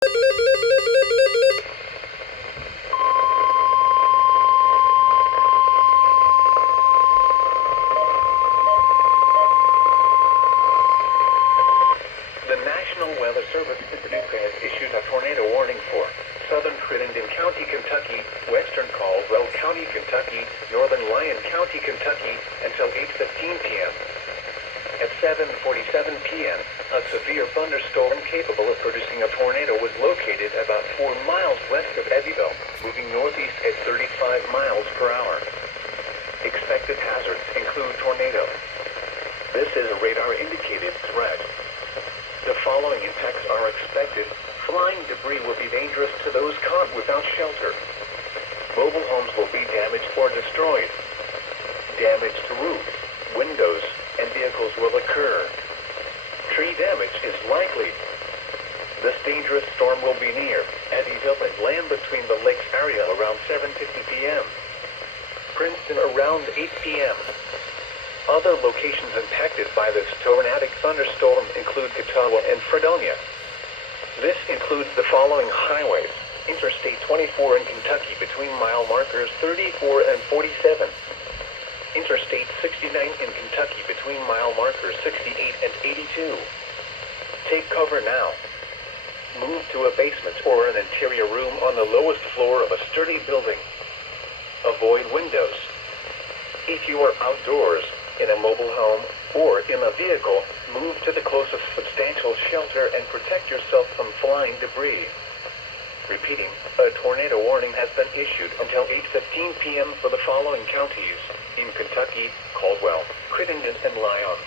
The National Weather Service has issued a tornado warning for southern Crittenden County, Kentucky, western Caldwell County, Kentucky, northern Lyon County, Kentucky, until 8:15 p.m. At 7:47 p.m., a severe thunderstorm capable of producing a tornado was located about 4 miles west of Eddyville, moving northeast at 35 miles per hour. Expected hazards include tornado. This is a radar-indicated threat. The following impacts are expected. Flying debris will be dangerous to those caught without shelter. Mobile homes will be damaged or destroyed. Damage to roofs, windows, and vehicles will occur. Tree damage is likely. This dangerous storm will be near Eddyville and land between the lakes area around 7:50 p.m. Princeton around 8 p.m. Other locations impacted by this tornadic thunderstorm include Catawba and Fredonia. This includes the following highways: Interstate 24 in Kentucky between mile markers 34 and 47. Interstate 69 in Kentucky between mile markers 68 and 82. Take cover now. Move to a basement or an interior room on the lowest floor of a sturdy building. Avoid windows. If you are outdoors, in a mobile home, or in a vehicle, move to the closest substantial shelter and protect yourself from flying debris. Repeating, a tornado warning has been issued until 8:15 p.m. for the following counties: in Kentucky, Caldwell, Crittenden, and Lyon.